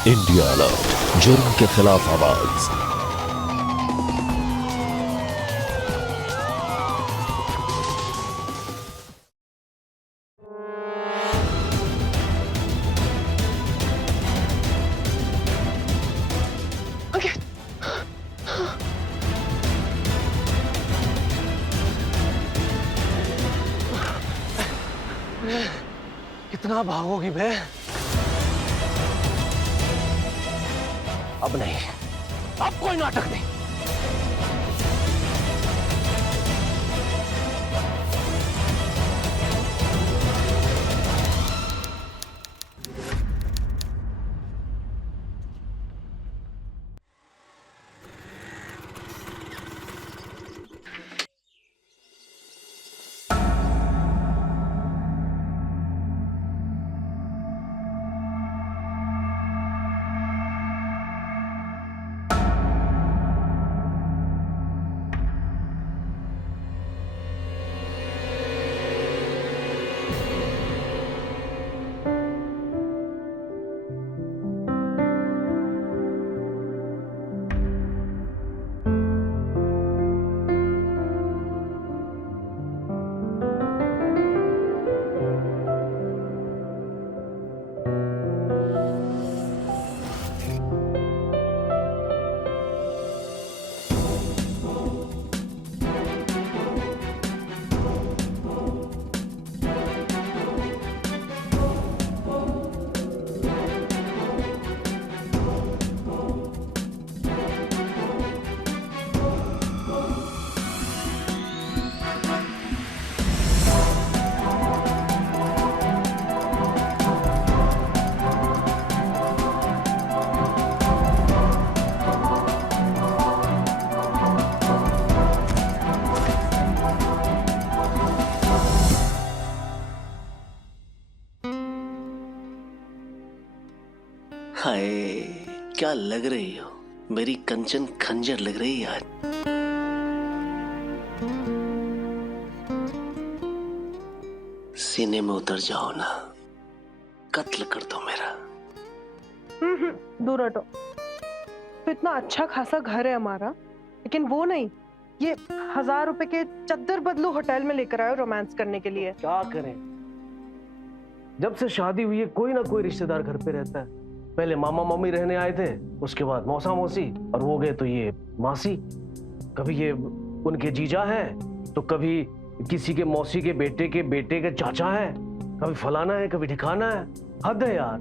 India alert, जुर्म के खिलाफ आवाज। Okay. कितना भागोगी बे? अब नहीं, अब कोई नाटक नहीं। हाय, क्या लग रही हो? मेरी कंचन खंजर लग रही है आज। सीने में उतर जाओ ना, कत्ल कर दो मेरा। दूर हटो। तो इतना अच्छा खासा घर है हमारा, लेकिन वो नहीं, ये 1000 रुपए के चद्दर बदलू होटल में लेकर आए रोमांस करने के लिए। क्या करें, जब से शादी हुई है कोई ना कोई रिश्तेदार घर पे रहता है। पहले मामा मामी रहने आए थे, उसके बाद मौसा मौसी, और वो गए तो ये मासी। कभी ये उनके जीजा हैं, तो कभी किसी के मौसी के बेटे के चाचा है, कभी फलाना है, कभी ठिकाना है। हद है यार।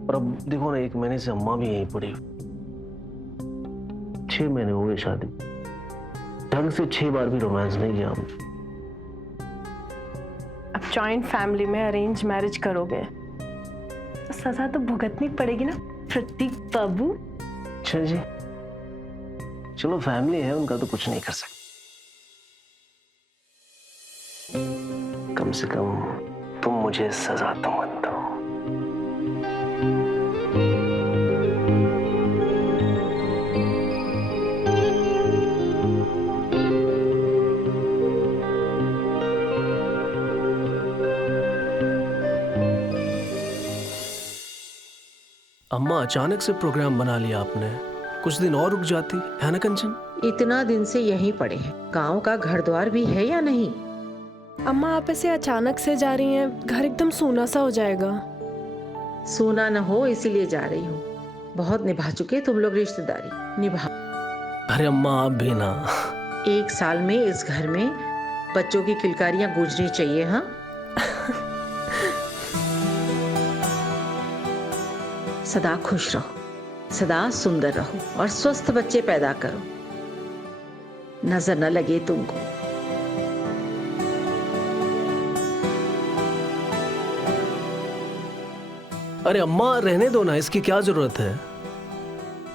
और अब देखो ना, 1 महीने से अम्मा भी यहीं पड़ी। 6 महीने हो गए शादी, ढंग से 6 बार भी रोमांस नहीं किया हमने। अब जॉइंट फैमिली में अरेंज मैरिज करोगे तो सजा तो भुगतनी पड़ेगी ना प्रतीक बाबू। अच्छा जी, चलो फैमिली है उनका तो कुछ नहीं कर सकते। कम से कम तुम मुझे सजा तो मत दो। अम्मा, अचानक से प्रोग्राम बना लिया आपने। कुछ दिन और रुक जाती, है ना कंचन? इतना दिन से यहीं पड़े हैं। गांव का घर द्वार भी है या नहीं? अम्मा, आप ऐसे अचानक से जा रही हैं, घर एकदम सूना सा हो जाएगा। सोना न हो इसीलिए जा रही हूँ। बहुत निभा चुके तुम लोग रिश्तेदारी, निभा। अरे अम्मा, आप भी ना। 1 साल में इस घर में बच्चों की किलकारियां गूंजनी चाहिए। हाँ, सदा खुश रहो, सदा सुंदर रहो और स्वस्थ बच्चे पैदा करो। नजर न लगे तुमको। अरे अम्मा, रहने दो ना, इसकी क्या जरूरत है?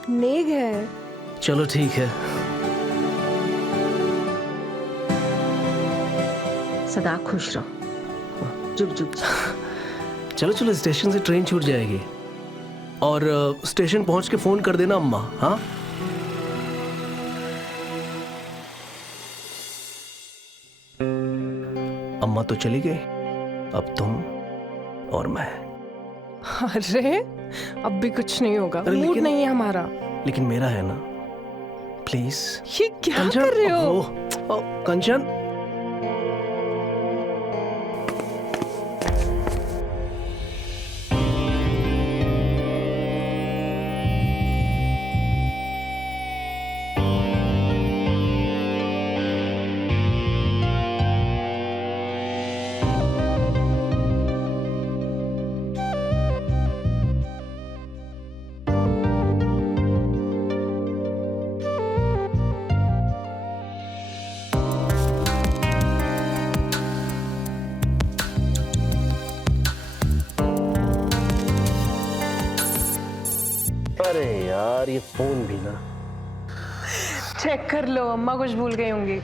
नेग है। चलो ठीक है। सदा खुश रहो। जुग जुग। चलो चलो, स्टेशन से ट्रेन छूट जाएगी। और स्टेशन पहुंच के फोन कर देना अम्मा। हाँ, अम्मा तो चली गई, अब तुम और मैं। अरे अब भी कुछ नहीं होगा, अरे मूड लेकिन- नहीं है हमारा। लेकिन मेरा है ना, प्लीज। ये क्या कर रहे हो? कंचन, अरे यार ये फोन भी ना। चेक कर लो, अम्मा कुछ भूल गई होंगी।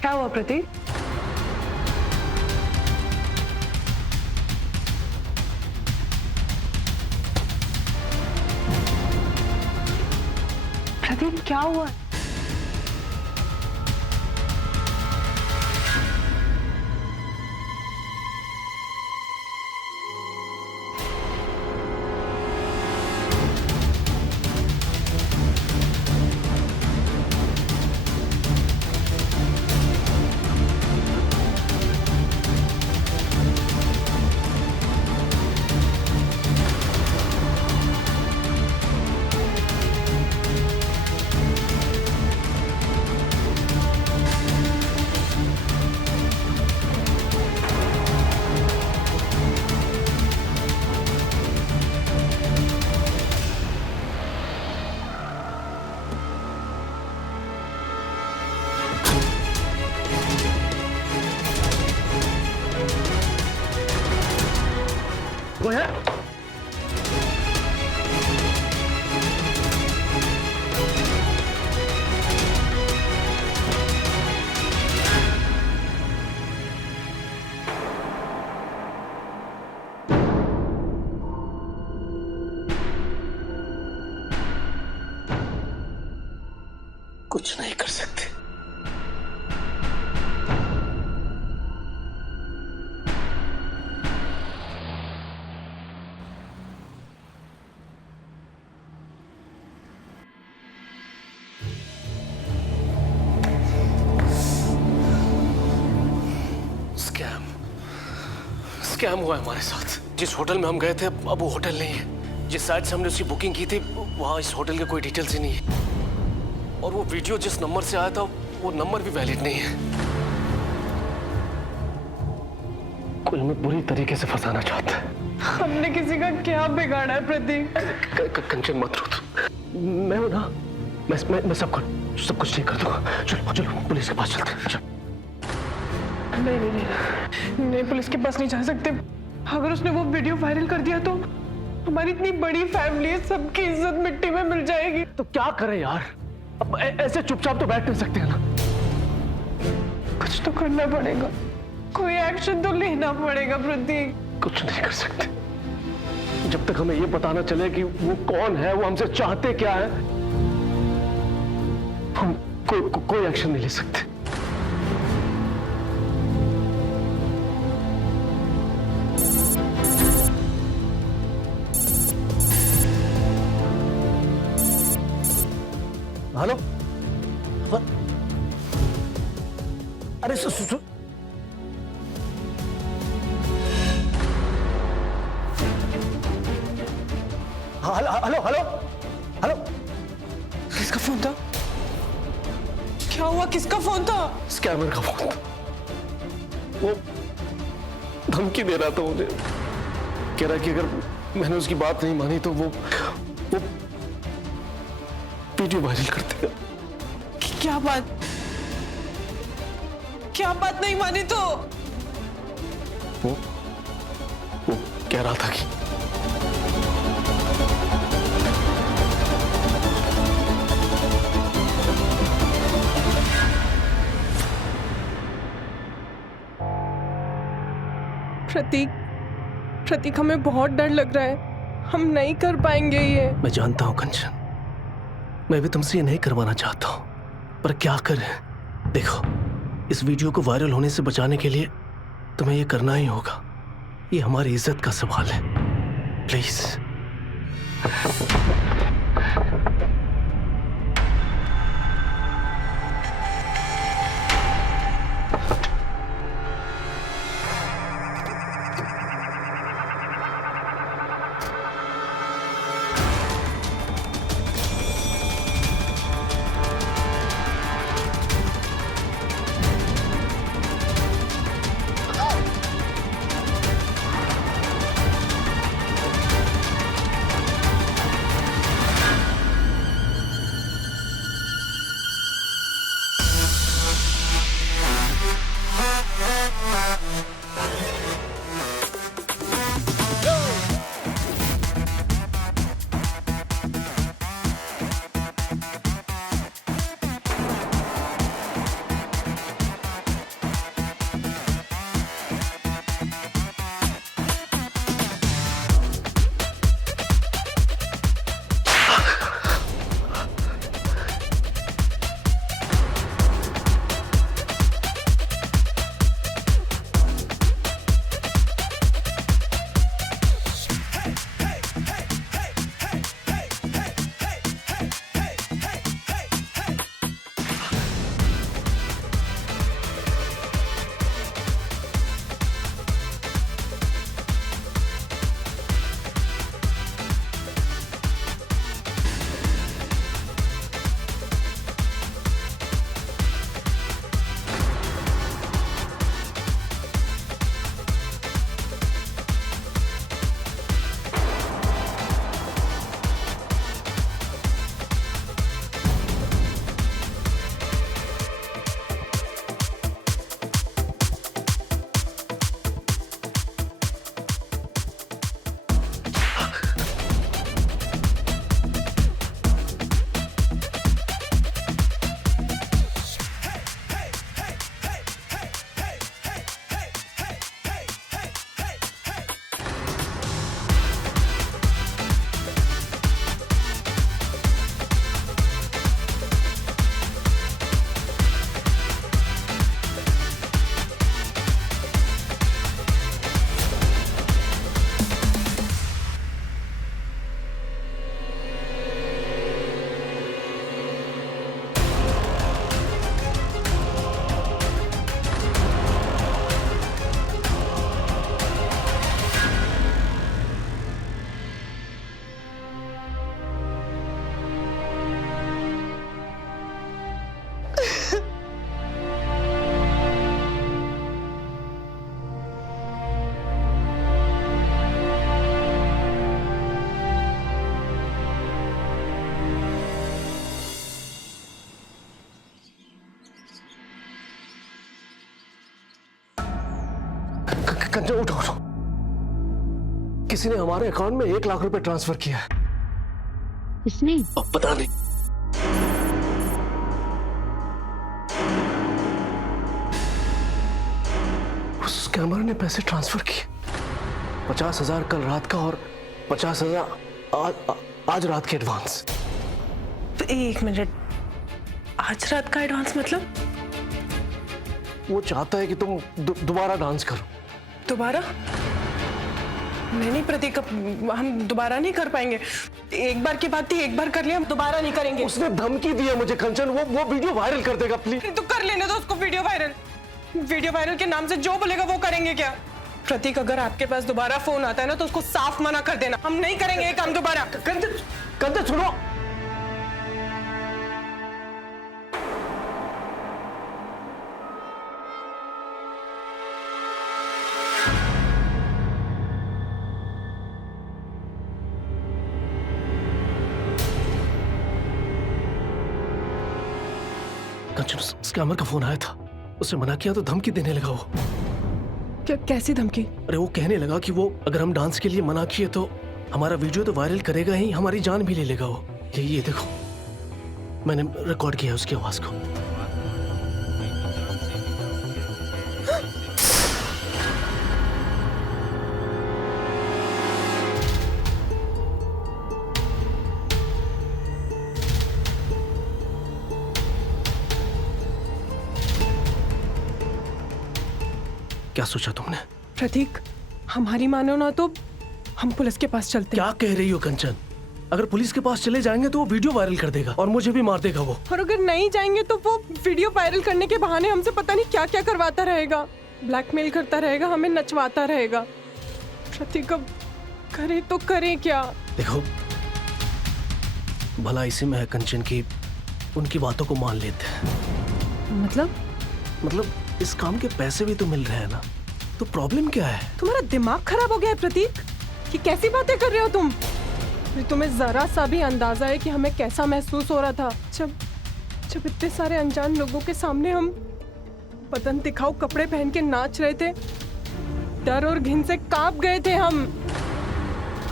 क्या हुआ प्रतीक? प्रतीक क्या हुआ? वो है? कुछ नहीं कर सकते। स्कैम हुआ है हमारे साथ। जिस होटल में हम गए थे अब वो होटल नहीं है। जिस साइट से हमने उसकी बुकिंग की थी वहां इस होटल के कोई डिटेल्स ही नहीं है। और वो वीडियो जिस नंबर से आया था वो नंबर भी वैलिड नहीं है। कुल में बुरी तरीके से फंसाना चाहता है। हमने किसी का क्या बिगाड़ा है प्रतीक? कंचन मत रो तू। मैं हूं ना, मैं सब कुछ ठीक कर दूंगा। चलो चलो पुलिस के पास चलते हैं। चलो। नहीं नहीं नहीं नहीं, पुलिस के पास नहीं जा सकते। अगर उसने वो वीडियो वायरल कर दिया तो हमारी इतनी बड़ी फैमिली है, सबकी इज्जत मिट्टी में मिल जाएगी। तो क्या करें यार, अब ऐसे चुपचाप तो बैठ नहीं सकते हैं ना। कुछ तो करना पड़ेगा, कोई एक्शन तो लेना पड़ेगा प्रतीक। कुछ नहीं कर सकते जब तक हमें ये पता ना चले कि वो कौन है, वो हमसे चाहते क्या है। हम कोई एक्शन नहीं ले सकते। हेलो, अरे हेलो हेलो हेलो, किसका फोन था? क्या हुआ? किसका फोन था? स्कैमर का फोन था। वो धमकी दे रहा था मुझे, कह रहा कि अगर मैंने उसकी बात नहीं मानी तो वो वीडियो वायरल कर देगा। क्या बात नहीं मानी तो? वो कह रहा था कि प्रतीक हमें बहुत डर लग रहा है। हम नहीं कर पाएंगे ये। मैं जानता हूँ कंचन, मैं भी तुमसे ये नहीं करवाना चाहता हूँ, पर क्या करें। देखो, इस वीडियो को वायरल होने से बचाने के लिए तुम्हें ये करना ही होगा। ये हमारी इज्जत का सवाल है। प्लीज। कंचन उठो उठो। किसी ने हमारे अकाउंट में 1 लाख रुपए ट्रांसफर किया है। किसने? अब पता नहीं। उस स्कैमर ने पैसे ट्रांसफर किए। 50,000 कल रात का और 50,000 आज रात के एडवांस। एक मिनट, आज रात का एडवांस मतलब? वो चाहता है कि तुम दोबारा डांस करो। दोबारा? नहीं प्रतीक, हम दोबारा नहीं कर पाएंगे। एक बार की बात थी, एक बार कर लिया, हम दोबारा नहीं करेंगे। उसने धमकी दी है मुझे कंचन, वो वीडियो वायरल कर देगा। प्लीज तो कर लेने दो उसको वीडियो वायरल। वीडियो वायरल के नाम से जो बोलेगा वो करेंगे क्या? प्रतीक, अगर आपके पास दोबारा फोन आता है ना तो उसको साफ मना कर देना, हम नहीं करेंगे ये काम दोबारा। कंचन सुनो। कंचन, स्कैमर का फोन आया था, उसने मना किया तो धमकी देने लगा वो। क्या? कैसी धमकी? अरे वो कहने लगा कि वो अगर हम डांस के लिए मना किए तो हमारा वीडियो तो वायरल करेगा ही, हमारी जान भी ले लेगा वो। ये देखो, मैंने रिकॉर्ड किया उसकी आवाज को। क्या सोचा तुमने? प्रतीक, हमारी मानो ना तो हम पुलिस के पास चलते हैं। क्या कह रही हो कंचन? अगर पुलिस के पास चले जाएंगे तो वो वीडियो वायरल कर देगा और मुझे भी मार देगा वो। और अगर नहीं जाएंगे तो वो वीडियो वायरल करने के बहाने हमसे पता नहीं क्या क्या करवाता रहेगा, ब्लैकमेल करता रहेगा, हमें नचवाता रहेगा। प्रतीक, अब करे तो करें क्या? देखो, भला इसी में है कंचन की उनकी बातों को मान लेते हैं। मतलब इस काम के पैसे भी तो मिल रहे हैं ना, तो प्रॉब्लम क्या है? तुम्हारा दिमाग खराब हो गया है प्रतीक? कि कैसी बातें कर रहे हो तुम? तुम्हें जरा सा भी अंदाजा है कि हमें कैसा महसूस हो रहा था जब इतने सारे अनजान लोगों के सामने हम बदन दिखाओ कपड़े पहन के नाच रहे थे? डर और घिन से कांप गए थे हम।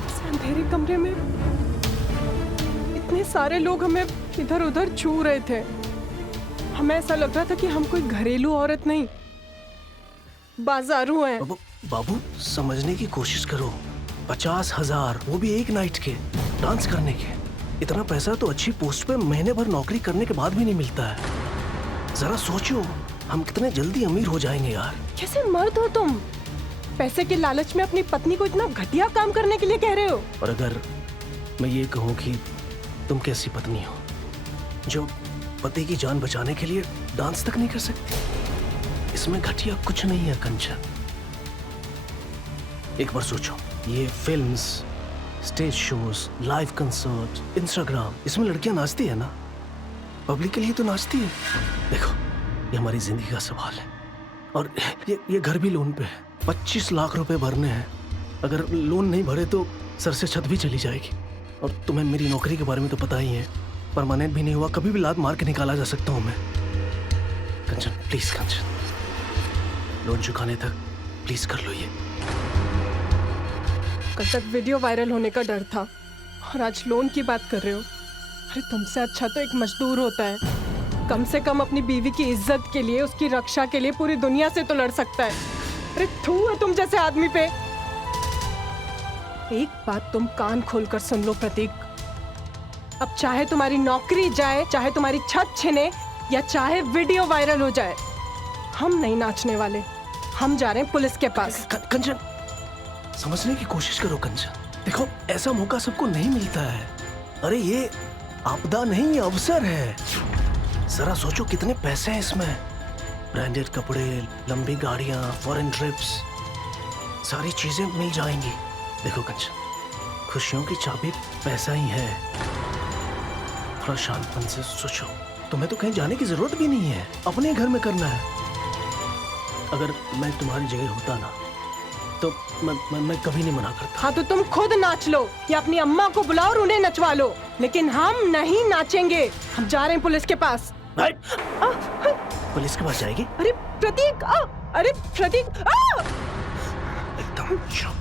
इस अंधेरे कमरे में इतने सारे लोग हमें इधर उधर छू रहे थे। हमें ऐसा लग रहा था कि हम कोई घरेलू औरत नहीं, बाजारू हैं। बाबू, समझने की कोशिश करो। 50,000, वो भी एक नाइट के डांस करने के। इतना पैसा तो अच्छी पोस्ट पे महीने भर नौकरी करने के बाद भी नहीं मिलता है। जरा सोचो, हम कितने जल्दी अमीर हो जाएंगे यार। कैसे मर्द हो तुम? पैसे के लालच में अपनी पत्नी को इतना घटिया काम करने के लिए कह रहे हो? और अगर मैं ये कहूँ कि तुम कैसी पत्नी हो जो पति की जान बचाने के लिए डांस तक नहीं कर सकती? इसमें घटिया कुछ नहीं है कंचन। एक बार सोचो, ये films, stage shows, live concert, Instagram, इसमें लड़कियां नाचती है ना, पब्लिक के लिए तो नाचती है। देखो, ये हमारी जिंदगी का सवाल है और ये घर भी लोन पे है। 25 लाख रुपए भरने हैं। अगर लोन नहीं भरे तो सर से छत भी चली जाएगी। और तुम्हें मेरी नौकरी के बारे में तो पता ही है, परमानेंट भी नहीं हुआ, कभी भी लात मार के निकाला जा सकता हूँ मैं। कंचन प्लीज, कंचन, लोन चुकाने तक प्लीज कर लो ये। कल तक वीडियो वायरल होने का डर था और आज लोन की बात कर रहे हो। अरे तुमसे अच्छा तो एक मजदूर होता है, कम से कम अपनी बीवी की इज्जत के लिए, उसकी रक्षा के लिए पूरी दुनिया से तो लड़ सकता है। अरे थू है तुम जैसे आदमी पे। एक बात तुम कान खोलकर सुन लो प्रतीक, अब चाहे तुम्हारी नौकरी जाए, चाहे तुम्हारी छत छिने, या चाहे वीडियो वायरल हो जाए, हम नहीं नाचने वाले। हम जा रहे हैं पुलिस के पास। कंचन, समझने की कोशिश करो कंचन। देखो, ऐसा मौका सबको नहीं मिलता है। अरे ये आपदा नहीं, ये अवसर है। जरा सोचो कितने पैसे हैं इसमें। ब्रांडेड कपड़े, लंबी गाड़ियां, फॉरेन ट्रिप्स, सारी चीजें मिल जाएंगी। देखो कंचन, खुशियों की चाबी पैसा ही है। थोड़ा शांतपन से सोचो। तुम्हें तो कहीं जाने की जरूरत भी नहीं है, अपने घर में करना है। अगर मैं तुम्हारी जगह होता ना तो मैं कभी नहीं मना करता। हाँ तो तुम खुद नाच लो या अपनी अम्मा को बुलाओ और उन्हें नचवा लो, लेकिन हम नहीं नाचेंगे। हम जा रहे हैं पुलिस के पास। पुलिस के पास जाएगी? अरे प्रतीक, अरे प्रतीक, एकदम चुप।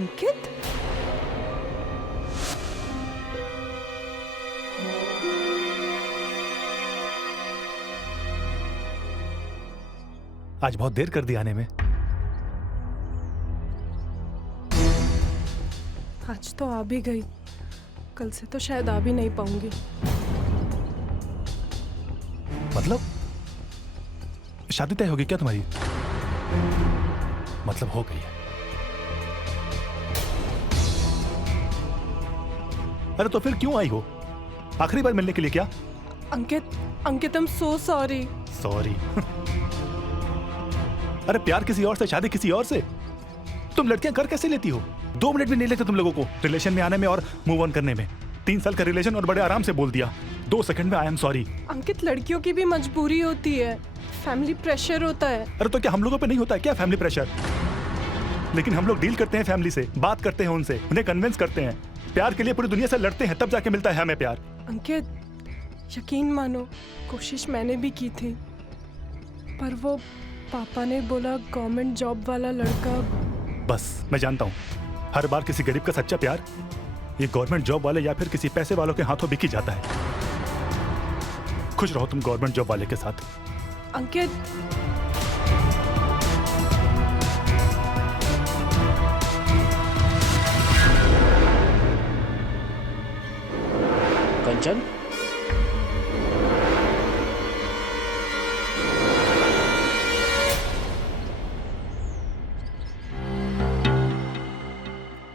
अंकित? आज बहुत देर कर दी आने में। आज तो आ भी गई, कल से तो शायद आ भी नहीं पाऊंगी। मतलब शादी तय होगी क्या तुम्हारी? मतलब हो गई है? अरे तो फिर क्यों आई हो? आखिरी बार मिलने के लिए क्या? Ankit, Ankit I am so sorry. Sorry? अरे प्यार किसी और से, शादी किसी और से, तुम लड़कियां कर कैसे लेती हो? 2 मिनट भी नहीं लेते तुम लोगों को रिलेशन में आने में और मूव ऑन करने में। 3 साल का रिलेशन और बड़े आराम से बोल दिया 2 सेकंड में आई एम सॉरी। अंकित, लड़कियों की भी मजबूरी होती है, फैमिली प्रेशर होता है। अरे तो क्या हम लोगों पे नहीं होता है क्या फैमिली प्रेशर? लेकिन हम लोग डील करते हैं फैमिली से, बात करते हैं उनसे, उन्हें कन्विंस करते हैं, प्यार के लिए पूरी दुनिया से लड़ते हैं, तब जाके मिलता है हमें प्यार। अंकित, यकीन मानो, कोशिश मैंने भी की थी, पर वो पापा ने बोला गवर्नमेंट जॉब वाला लड़का। बस मैं जानता हूँ, हर बार किसी गरीब का सच्चा प्यार ये गवर्नमेंट जॉब वाले या फिर किसी पैसे वालों के हाथों बिक ही जाता है। खुश रहो तुम गवर्नमेंट जॉब वाले के साथ। अंकित, कंचन,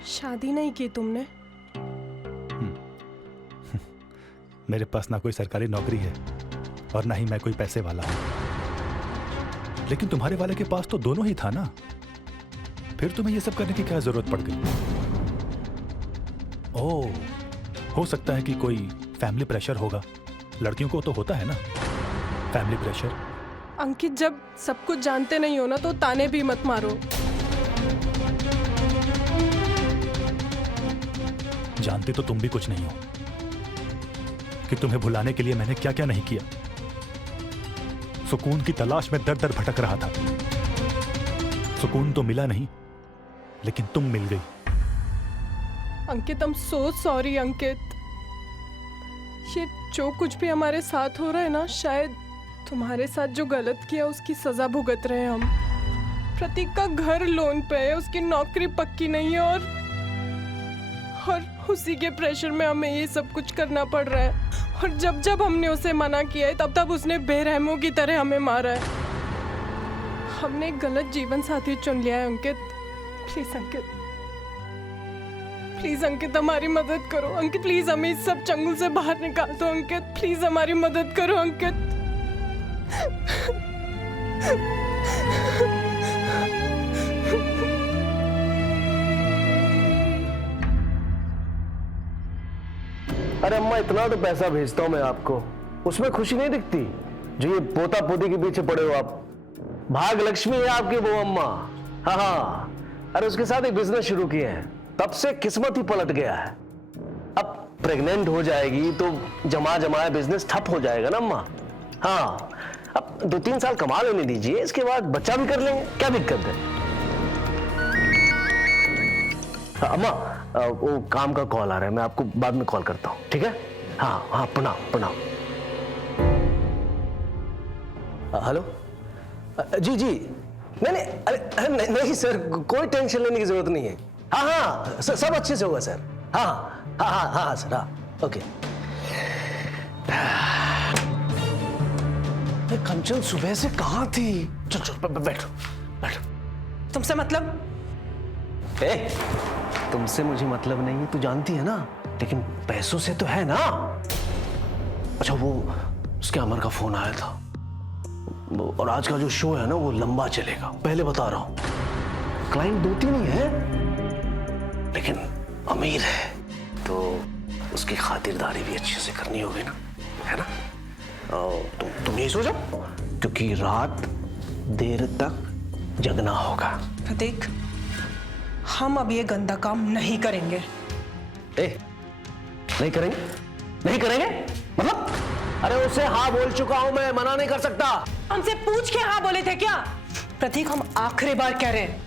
शादी नहीं की तुमने? मेरे पास ना कोई सरकारी नौकरी है और ना ही मैं कोई पैसे वाला हूं। लेकिन तुम्हारे वाले के पास तो दोनों ही था ना, फिर तुम्हें ये सब करने की क्या जरूरत पड़ गई? ओह, हो सकता है कि कोई फैमिली प्रेशर होगा। लड़कियों को तो होता है ना फैमिली प्रेशर। अंकित, जब सब कुछ जानते नहीं हो ना तो ताने भी मत मारो। जानते तो तुम भी कुछ नहीं हो कि तुम्हें भुलाने के लिए मैंने क्या क्या नहीं किया। सुकून की तलाश में दर दर भटक रहा था। सुकून तो मिला नहीं, लेकिन तुम मिल गई। अंकित, आई एम सो सॉरी। अंकित, ये जो कुछ भी हमारे साथ हो रहा है ना, शायद तुम्हारे साथ जो गलत किया उसकी सजा भुगत रहे हैं हम। प्रतीक का घर लोन पे है, उसकी नौकरी पक्की नहीं है और उसी के प्रेशर में हमें ये सब कुछ करना पड़ रहा है। और जब जब हमने उसे मना किया है तब तब उसने बेरहमों की तरह हमें मारा है। हमने एक गलत जीवन साथी चुन लिया है। अंकित, प्लीज अंकित, प्लीज अंकित, हमारी मदद करो। अंकित प्लीज, हमें इस सब चंगुल से बाहर निकाल दो। अंकित प्लीज, हमारी मदद करो। अंकित, अरे अम्मा, इतना तो पैसा भेजता हूं मैं आपको, उसमें खुशी नहीं दिखती जो ये पोता पोती के पीछे पड़े हो आप? भाग लक्ष्मी है आपकी वो अम्मा। हाँ हाँ, अरे उसके साथ एक बिजनेस शुरू किए हैं, तब से किस्मत ही पलट गया है। अब प्रेग्नेंट हो जाएगी तो जमा जमाया बिजनेस ठप हो जाएगा ना अम्मा। हाँ, अब 2-3 साल कमा लेने दीजिए, इसके बाद बच्चा भी कर लेंगे, क्या दिक्कत है? अम्मा, वो काम का कॉल आ रहा है, मैं आपको बाद में कॉल करता हूँ, ठीक है? हाँ हाँ, प्रणाम प्रणाम। हेलो, जी जी, नहीं, अरे नहीं, नहीं सर, कोई टेंशन लेने की जरूरत नहीं है। हाँ हाँ, सब अच्छे से होगा सर। हाँ हाँ हाँ हाँ सर, हाँ, ओके। कंचन सुबह से कहाँ थी? चल चल, बैठो बैठो। तुमसे मतलब? तुमसे मुझे मतलब नहीं है, तू जानती है ना, लेकिन पैसों से तो है ना। अच्छा, वो उसके अमर का फोन आया था, और आज का जो शो है ना वो लंबा चलेगा, पहले बता रहा हूं। क्लाइंट 2-3 ही है, लेकिन अमीर है, तो उसकी खातिरदारी भी अच्छे से करनी होगी ना, है ना? तुम यही सोचो, क्योंकि रात देर तक जगना होगा। प्रतीक, हम अब ये गंदा काम नहीं करेंगे। नहीं करेंगे? नहीं करेंगे मतलब? अरे उसे हाँ बोल चुका हूं मैं, मना नहीं कर सकता। हमसे पूछ के हाँ बोले थे क्या? प्रतीक, हम आखिरी बार कह रहे हैं,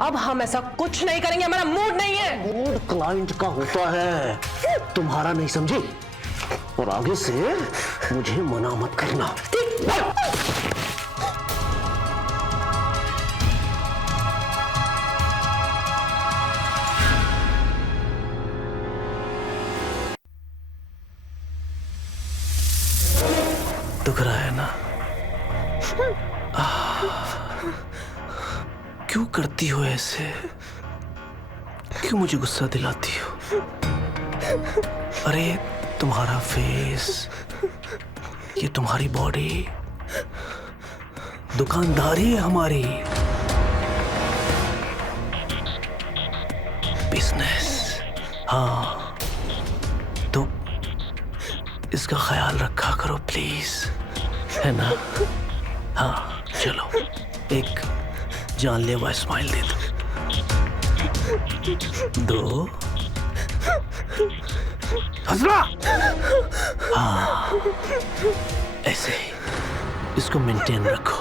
अब हम ऐसा कुछ नहीं करेंगे, हमारा मूड नहीं है। मूड क्लाइंट का होता है, तुम्हारा नहीं समझी। और आगे से मुझे मना मत करना। दुख रहा है ना? क्यों करती हो ऐसे? क्यों मुझे गुस्सा दिलाती हो? अरे तुम्हारा फेस, ये तुम्हारी बॉडी, दुकानदारी है हमारी, बिजनेस। हाँ, तो इसका ख्याल रखा करो प्लीज, है ना? हाँ चलो, एक जानलेवा स्माइल दे दो। हंसना। हाँ, ऐसे ही इसको मेंटेन रखो।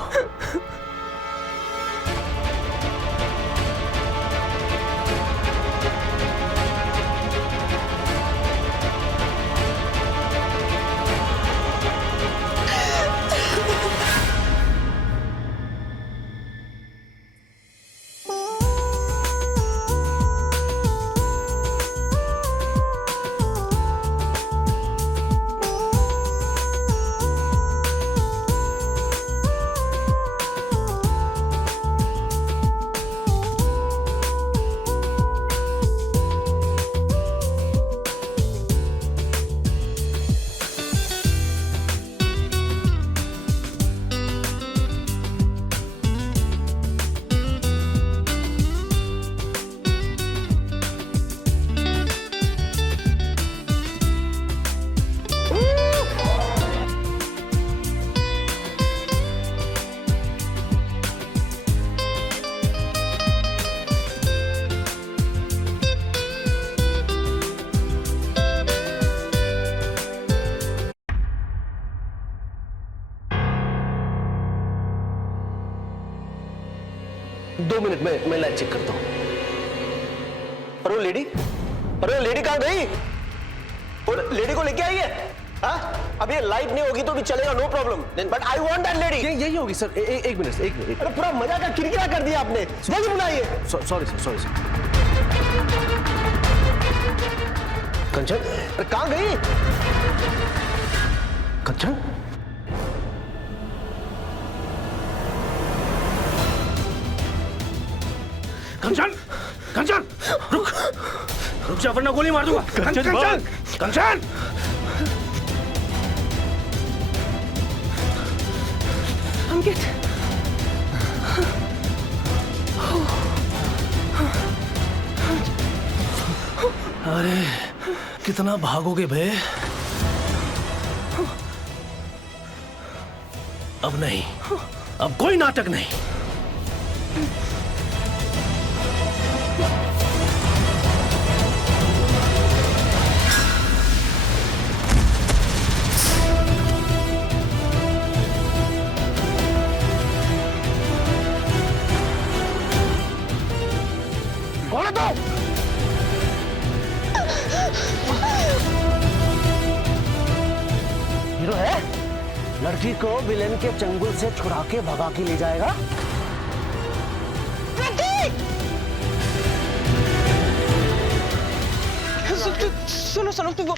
दो मिनट में मैं लाइट चेक करता हूं। अरे वो लेडी कहां गई? और लेडी को लेके आई है? हाँ? अब ये लाइट नहीं होगी तो भी चलेगा, no problem, but I want that lady. यही होगी सर। एक मिनट। अरे पूरा मजा का किरकिरा कर दिया आपने। जल्दी बुलाइए। Sorry sir. कंचन, अरे कहां गई कंचन? कंचन रुक जा वरना गोली मार दूंगा। कंचन अंकित, अरे कितना भागोगे बे? अब नहीं, अब कोई नाटक नहीं। हीरो है, लड़की को विलेन के चंगुल से छुड़ा के भगा के ले जाएगा। सुनो तुम,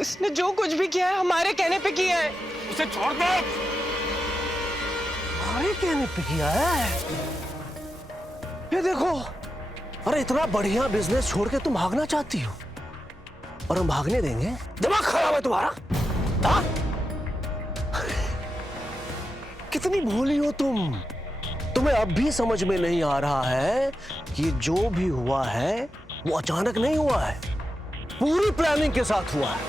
इसने जो कुछ भी किया है हमारे कहने पे किया है। उसे छोड़ दो। हमारे कहने पे किया है? ये देखो, अरे इतना बढ़िया बिजनेस छोड़ के तुम भागना चाहती हो और हम भागने देंगे? दिमाग खराब है तुम्हारा? हाँ? कितनी भोली हो तुम। तुम्हें अब भी समझ में नहीं आ रहा है कि जो भी हुआ है वो अचानक नहीं हुआ है, पूरी प्लानिंग के साथ हुआ है।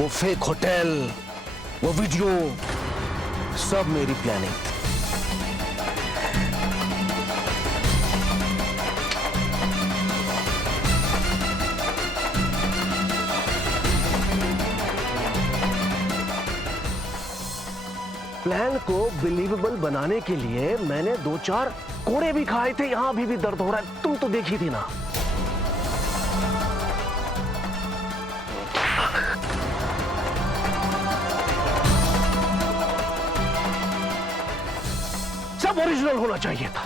वो फेक होटल, वो वीडियो, सब मेरी प्लानिंग थी। प्लान को बिलीवेबल बनाने के लिए मैंने 2-4 कोड़े भी खाए थे। यहां अभी भी दर्द हो रहा है, तुम तो देखी थी ना। सब ओरिजिनल होना चाहिए था,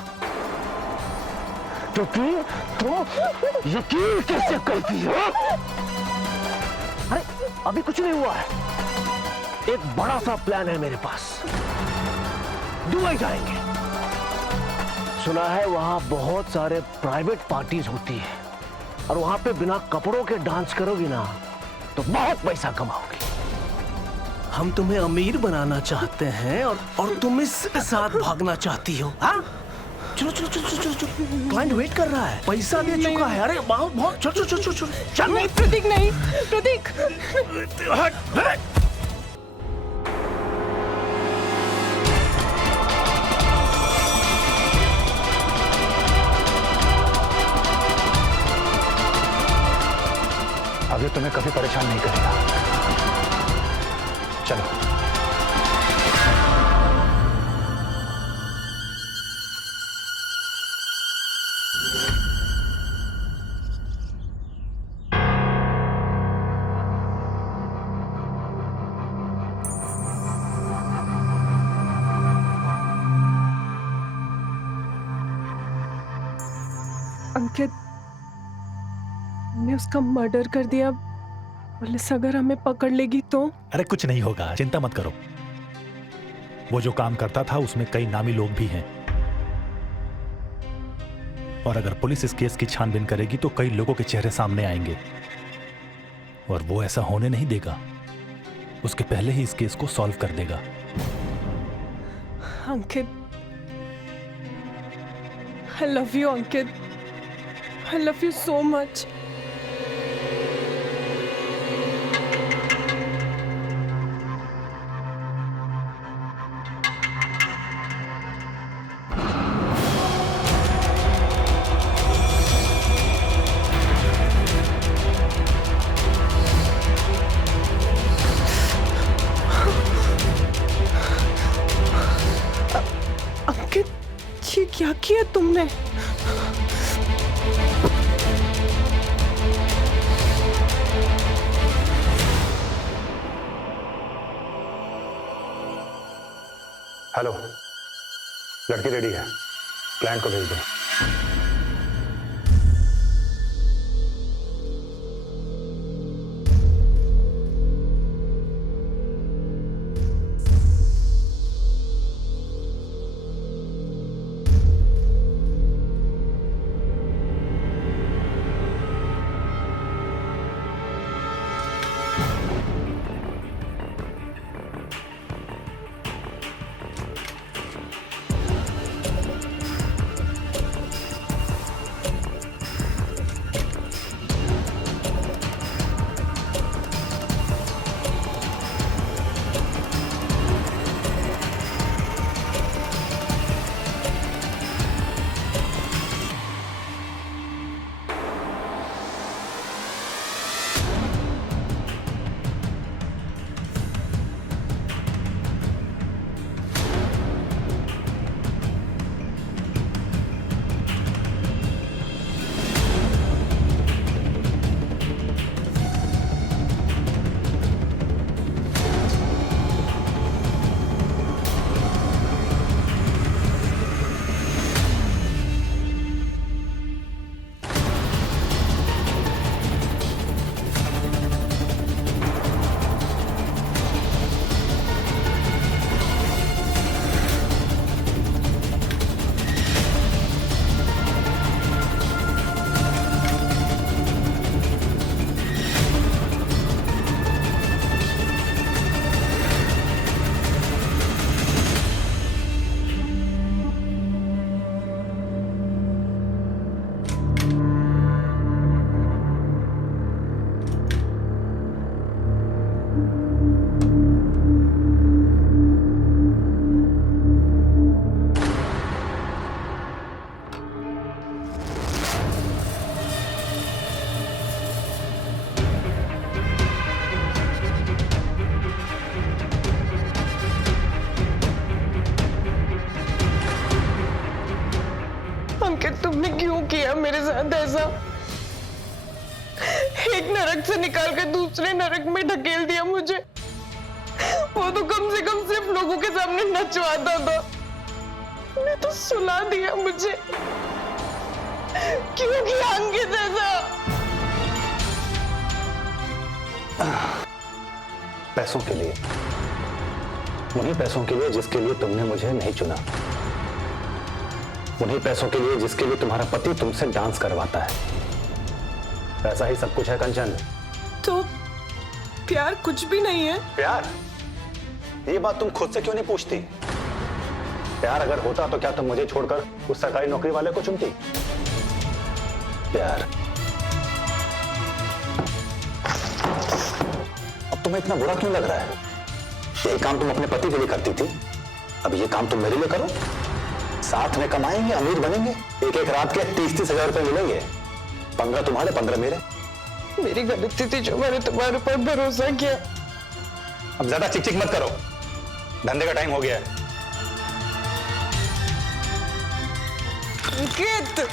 क्योंकि तुम यकीन कैसे करती हो? अरे अभी कुछ नहीं हुआ है, एक बड़ा सा प्लान है मेरे पास। दुबई जाएंगे, सुना है वहां बहुत सारे प्राइवेट पार्टीज होती है, और वहां पे बिना कपड़ों के डांस करोगी ना तो बहुत पैसा कमाओगी। हम तुम्हें अमीर बनाना चाहते हैं और तुम इसके साथ भागना चाहती हो। हाँ चलो चलो चलो चलो चलो, क्लाइंट वेट कर रहा है, पैसा दे चुका है। अरे बहुत बहुत, चलो चलो चलो चलो चलो। नहीं प्रतीक, नहीं प्रतीक। हट हट। अब ये तुम्हें कभी परेशान नहीं करेगा। चलो। अंकित, हमने उसका मर्डर कर दिया। पुलिस अगर हमें पकड़ लेगी तो? अरे कुछ नहीं होगा, चिंता मत करो। वो जो काम करता था उसमें कई नामी लोग भी हैं, और अगर पुलिस इस केस की छानबीन करेगी तो कई लोगों के चेहरे सामने आएंगे, और वो ऐसा होने नहीं देगा। उसके पहले ही इस केस को सॉल्व कर देगा। अंकित, I love you, Ankit. I love you so much. अंकित, ये क्या किया तुमने? हेलो, लड़की रेडी है, क्लाइंट को भेज दो। तुमने क्यों किया मेरे साथ ऐसा? एक नरक से निकाल कर दूसरे नरक में ढकेल दिया मुझे। वो तो कम से कम सिर्फ लोगों के सामने नचवाता था, तूने तो सुला दिया मुझे। क्यों किया अंकित ऐसा? पैसों के लिए, उन्हीं पैसों के लिए जिसके लिए तुमने मुझे नहीं चुना, उन्हीं पैसों के लिए जिसके लिए तुम्हारा पति तुमसे डांस करवाता है। पैसा ही सब कुछ है कंचन। तो प्यार कुछ भी नहीं है? प्यार? ये बात तुम खुद से क्यों नहीं पूछती? प्यार अगर होता तो क्या तुम मुझे छोड़कर उस सरकारी नौकरी वाले को चुनती? प्यार। अब तुम्हें इतना बुरा क्यों लग रहा है? यही काम तुम अपने पति के लिए करती थी, अब ये काम तुम मेरे लिए करो। साथ में कमाएंगे, अमीर बनेंगे, एक एक रात के 30-30 हजार रुपए मिलेंगे। 15 तुम्हारे, 15 मेरे। मेरी गलती थी जो मैंने तुम्हारे ऊपर भरोसा किया। अब ज्यादा चिक चिक मत करो, धंधे का टाइम हो गया है। अंकित,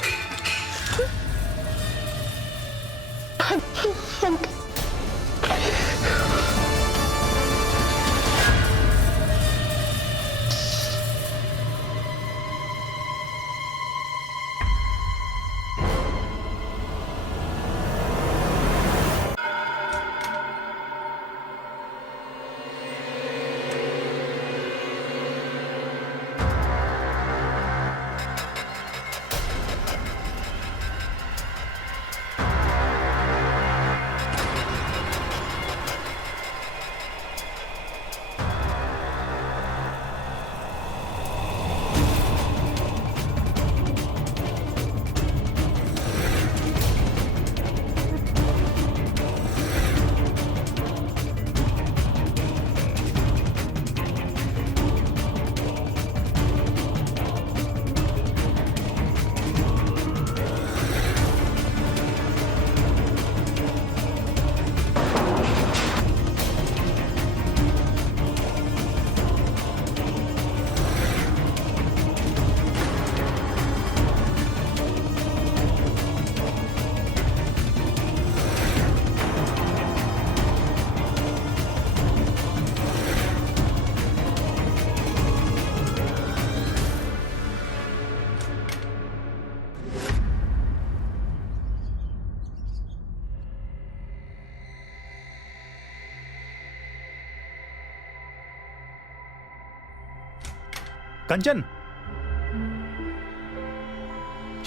कंचन,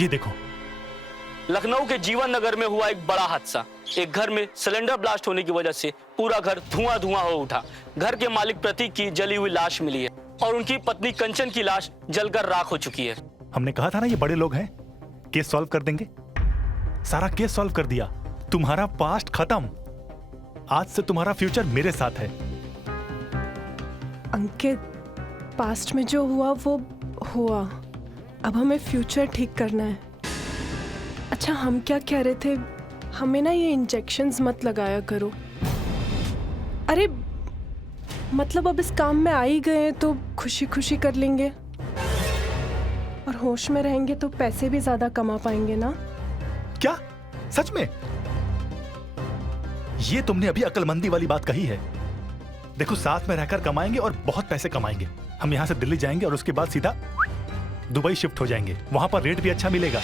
ये देखो। लखनऊ के जीवन नगर में हुआ एक बड़ा हादसा। एक घर में सिलेंडर ब्लास्ट होने की वजह से पूरा घर धुआं धुआं हो उठा। घर के मालिक प्रतीक की जली हुई लाश मिली है और उनकी पत्नी कंचन की लाश जलकर राख हो चुकी है। हमने कहा था ना ये बड़े लोग हैं, केस सॉल्व कर देंगे। सारा केस सॉल्व कर दिया। तुम्हारा पास्ट खत्म, आज से तुम्हारा फ्यूचर मेरे साथ है। अंकित, पास्ट में जो हुआ वो हुआ, अब हमें फ्यूचर ठीक करना है। अच्छा, हम क्या कह रहे थे, हमें ना ये इंजेक्शंस मत लगाया करो। अरे मतलब अब इस काम में आ ही गए तो खुशी खुशी कर लेंगे, और होश में रहेंगे तो पैसे भी ज्यादा कमा पाएंगे ना। क्या सच में? ये तुमने अभी अक्लमंदी वाली बात कही है। देखो, साथ में रहकर कमाएंगे और बहुत पैसे कमाएंगे। हम यहां से दिल्ली जाएंगे और उसके बाद सीधा दुबई शिफ्ट हो जाएंगे। वहां पर रेट भी अच्छा मिलेगा।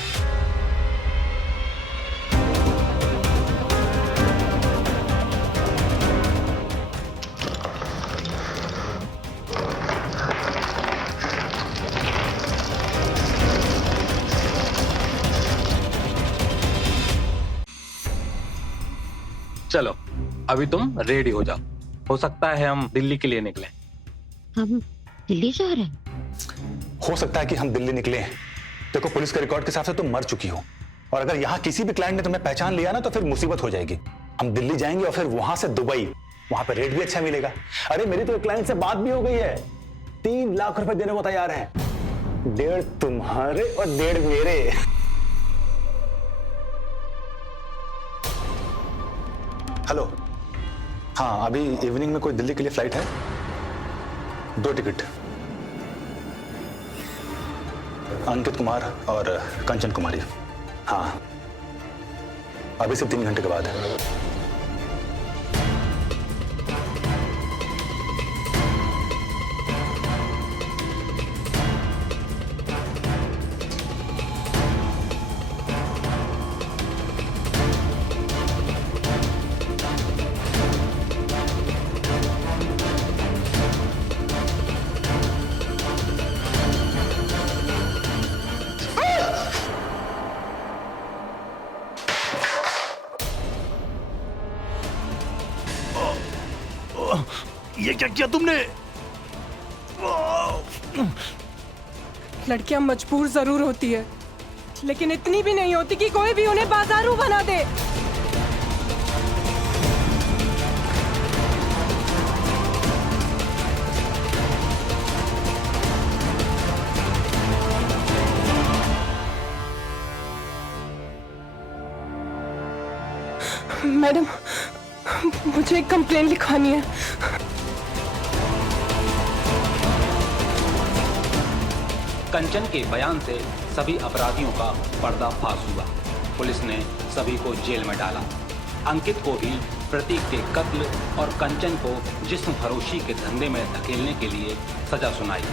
चलो, अभी तुम रेडी हो जाओ। हो सकता है हम दिल्ली के लिए निकलें। हम दिल्ली जा रहे हैं? हो सकता है कि हम दिल्ली निकले। देखो, पुलिस के रिकॉर्ड के हिसाब से तुम मर चुकी हो, और अगर यहाँ किसी भी क्लाइंट ने तुम्हें पहचान लिया ना तो फिर मुसीबत हो जाएगी। हम दिल्ली जाएंगे और फिर वहां से दुबई, वहां पर रेट भी अच्छा मिलेगा। अरे मेरी तो एक क्लाइंट से बात भी हो गई है, 3 लाख रुपए देने को तैयार है। 1.5 तुम्हारे और 1.5 मेरे। हेलो, हाँ, अभी इवनिंग में कोई दिल्ली के लिए फ्लाइट है? 2 टिकट। अंकित कुमार और कंचन कुमारी। हाँ, अभी से 3 घंटे के बाद है। ये क्या किया तुमने? लड़कियां मजबूर जरूर होती है, लेकिन इतनी भी नहीं होती कि कोई भी उन्हें बाजारू बना दे। मैडम, मुझे एक कंप्लेन लिखवानी है। कंचन के बयान से सभी अपराधियों का पर्दाफाश हुआ। पुलिस ने सभी को जेल में डाला। अंकित को भी प्रतीक के कत्ल और कंचन को जिस्म फरोशी के धंधे में धकेलने के लिए सजा सुनाई।